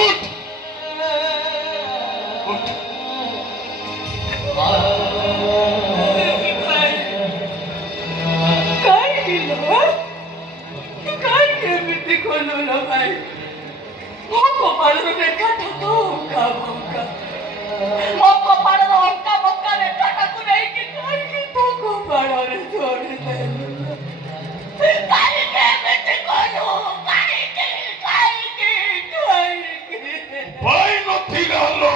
उठ उठ काय केलं काय केलं खोलू ना बाई मोको पाडून रेखा टाकू का मोका मोको पाडून ओंका मोका रेखा टाकू नाही की काय की तो पाडून छोडी दे काय के बेटे खोलू काय के भाई नथी गालो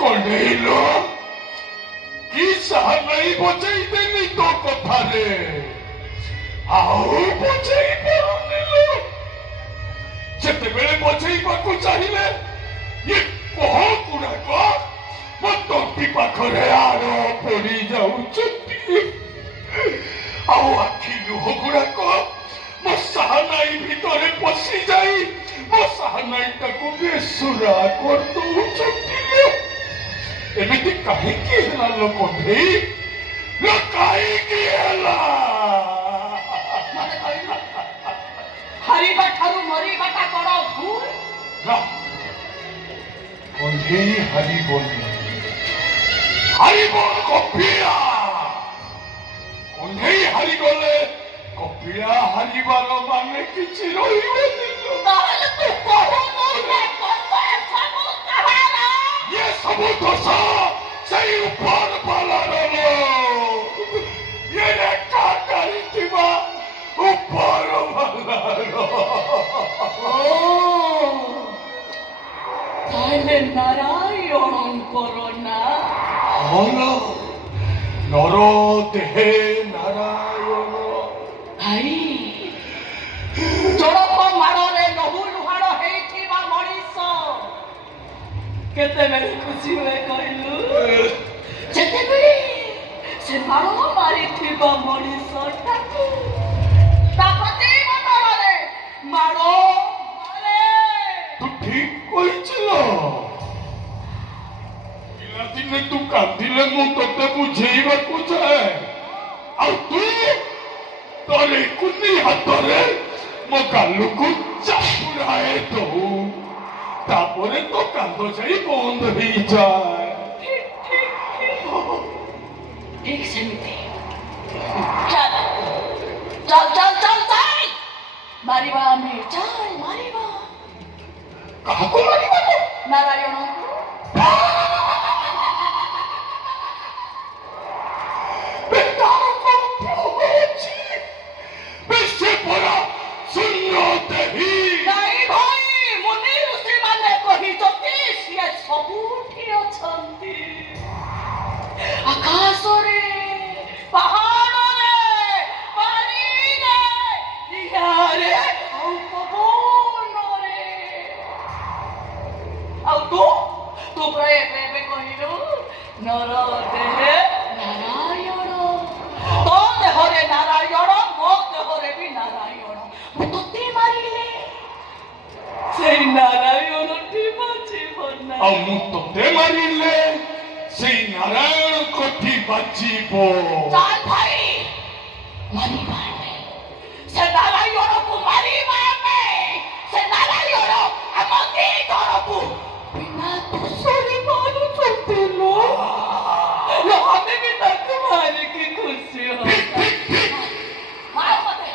कन्हैलो कि साहा नहीं बचाई देनी तो कथा रे आओ बचाई पारुनी लो जेते बेले बचाई पाकु चाहिए ये कह गुड़ाक मो तंती पाखरे आरो पड़ी जाउछंती आओ आखि लुह गुड़ाक मो साहानाई भितरे पशि जाई मो साहानाई ताकु बेसुरा कर दउछंती लो एमिति काहेकि हेला लो कन्हई लो काहेकि हेला हरिबा ठारू मरिबाटा बड़ भूल ना कन्हई हरिबोल हरिबोल कपिला कन्हई हरिगले कपिला हरिबार माने किछि रहिबेनि ताहले तू कहनु ये कथा सब कहारा ये सब दोषा सही ऊपर वाला रो ये रेखा करितिबा ऊपर वाला रो ताहले नारायणंकर ना हलो नर देहे नारायण भाई जड़क माड़े लहू लुहाड़ हेइथिबा मଣିଷ केतेबेले खुशी हुए कहलु जेतेबेले से माड़ मारिथिबा मଣିଷଟାକୁ ତା ପ୍ରତି ବଦଳରେ ମାଡ଼ ମାରେ तू ठीक कहिছিল पिलादिने तू कांदिले मु तते बुझेइबाकू चाहे आ तू तोरे कुनी हातरे मो गालुकू चापुराए तो तापरे तो कांद जाई बंद होई जाए ठीक सेमिति चल चल चल चल चल मारिबा में चल मारिबा काहाको मारिबा नारायण बेटार को पहुंची बेसे परा सुनो देही नहीं भाई मुनि ऋषि माने कही जति सिए सबुठी अछंती आकाश रे पहाड़ रे पानी रे दिया रे औ पवन रे औ तू प्रेम प्रेम कहिलु नर देहे नारायण तो देहरे नारायण मो देहरे भी नारायण मुतते मारिले से नारायण बाजी बना आ मु तते मारिले से नारायण कोठी बाजीबो चल भाई मारिबा में से नारायण को मारिबा में से नारायण हमके करबू बिना दूसरे मारू चलते लो हमें भी तक मारे की खुशी हो मार मते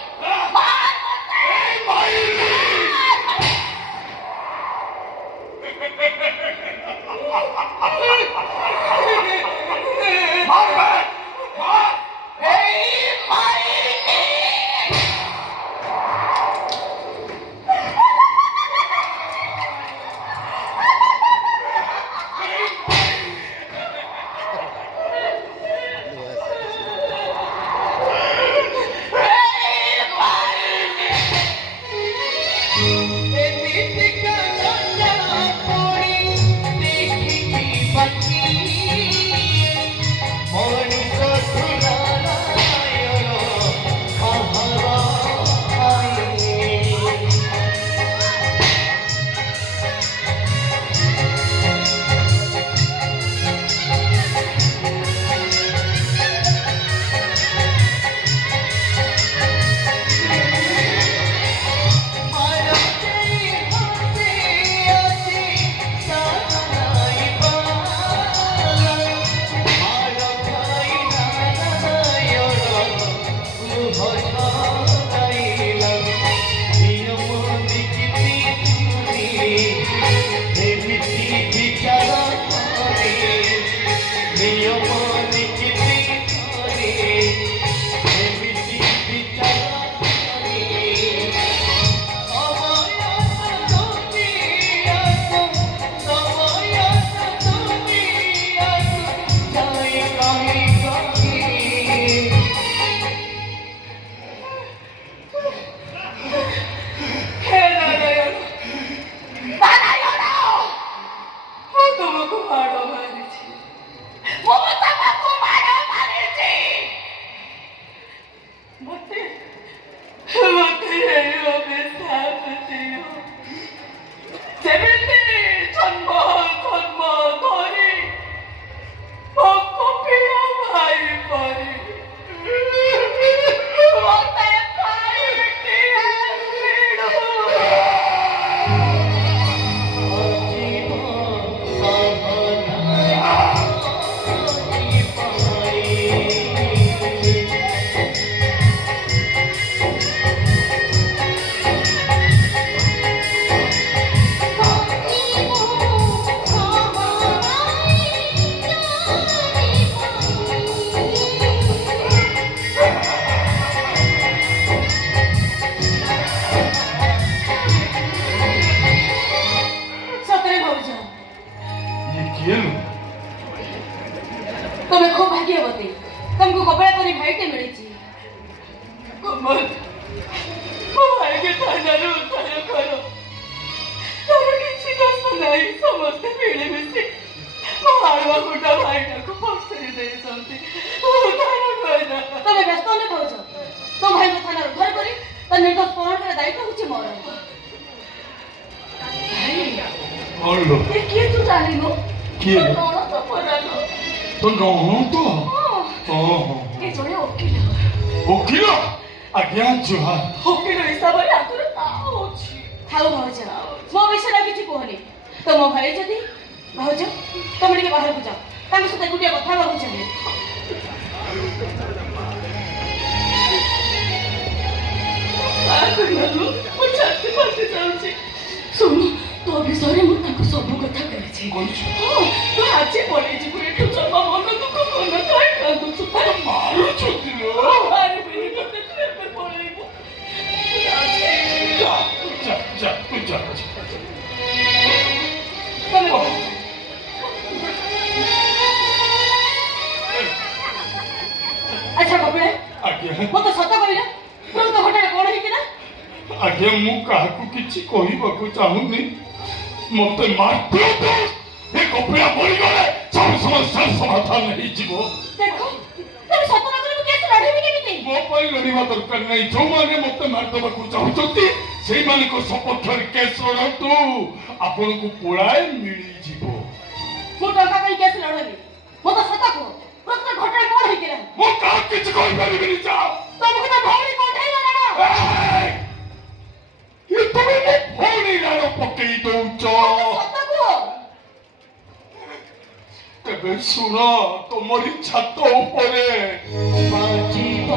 ସୁମନ ମୋ ଭାଇକି ଥାନାରୁ ଉଦ୍ଧାର କର। ତାର କିଛି ଦୋଷ ନାହିଁ, ସମସ୍ତେ ମିଳିମିଶି ମୋ ଆଳୁଆ ଗୁଣ୍ଡା ଭାଇଟାକୁ ଫସେଇ ଦେଇଛନ୍ତି। ଉଦ୍ଧାର କର। ତମେ ବ୍ୟସ୍ତ ହେଲେ କହୁଛ ତୋ ଭାଇକୁ ଥାନାରୁ ଉଦ୍ଧାର କରି ତା ନିର୍ଦ୍ଦୋଷ ପ୍ରମାଣ କରିବା ଦାୟିତ୍ୱ ହେଉଛି ମୋର। କଣ ଲୋ ଏ କିଏ ତୁ ଜାଣିନୁ? କିଏ? ନଣନ୍ଦ ପରାଗ। ତୋ ନଣନ୍ଦ? ଓହୋ ଏ ଜଣେ ଓକିଲ। ଓକିଲ? ଆଜ୍ଞା ଜୁହାର। ଓକିଲ ହିସାବରେ ଆଗରୁ ନାଁ ଅଛି। ଥାଉ ଭାଉଜ, ମୋ ବିଷୟରେ ଆଉ କିଛି କୁହନି। ତ ମୋ ଭାଇ ଯଦି ଭାଉଜ ତମେ ଟିକେ ବାହାରକୁ ଯାଅ, ତାଙ୍କ ସହିତ ଏକୁଟିଆ କଥା ହେବାକୁ ଚାହେଁ। ମୋ ଛାତି ଫାଟି ଯାଉଛି। ଶୁଣୁ, ତୋ ବିଷୟରେ ମୁଁ ତାଙ୍କୁ ସବୁ କଥା କହିଛି। ହଁ, ତୁ ଆଜି ପଳେଇଯିବୁ ଏଠୁ। ଜମା ମନ ଦୁଃଖ ମନ କାହିଁ କାନ୍ଦୁଛୁ? ମାରୁଛନ୍ତି ଲୋ। ମାରିବିନି ତତେ, ତୁ ଏବେ ପଳେଇବୁ। ଯା ଯା ଯା ତୁ ଯା। ତମେ ଆଚ୍ଛା କପିଳା, ଆଜ୍ଞା ମତେ ସତ କହିଲ ପ୍ରକୃତ ଘଟଣା କଣ ହେଇଥିଲା? ଆଜ୍ଞା ମୁଁ କାହାକୁ କିଛି କହିବାକୁ ଚାହୁଁନି। ମତେ ମାରଦିଅନ୍ତୁ। ଏ କପିଳା ମରିଗଲେ ସବୁ ସମସ୍ୟାର ସମାଧାନ ହେଇଯିବ। ଦେଖ ତମେ ସତ ନ କଲେ ମୁଁ କେସ୍ ଲଢ଼େଇବି କେମିତି? ମୋ ପାଇଁ ଲଢ଼ିବା ଦରକାର ନାହିଁ। ଯୋଉମାନେ ମତେ ମାରିଦେବାକୁ ଚାହୁଁଛନ୍ତି ସେଇମାନଙ୍କ ସପକ୍ଷରେ କେସ୍ ଲଢ଼ନ୍ତୁ। ଆପଣଙ୍କୁ ପୁଳାଏ ମିଳିଯିବ। ମୁଁ ଟଙ୍କା ପାଇଁ କେସ୍ ଲଢ଼େଇବି। ମତେ ସତ କୁହ, ପ୍ରକୃତ ଘଟଣା କଣ ହେଇଥିଲା? ମୁଁ କାହାକୁ କିଛି କହିପାରିବିନି। ଯାଅ। ତମକୁ ତ ଭଉଣୀ କଣ୍ଢେଇଲା ନା? ଏ ତମେ ମୋ ଭଉଣୀ ରାଣ ପକେଇ ଦଉଛ। ସତ କୁହ। ତେବେ ଶୁଣ, ତମରି ଛାତ ଉପରେ ବାଜିବ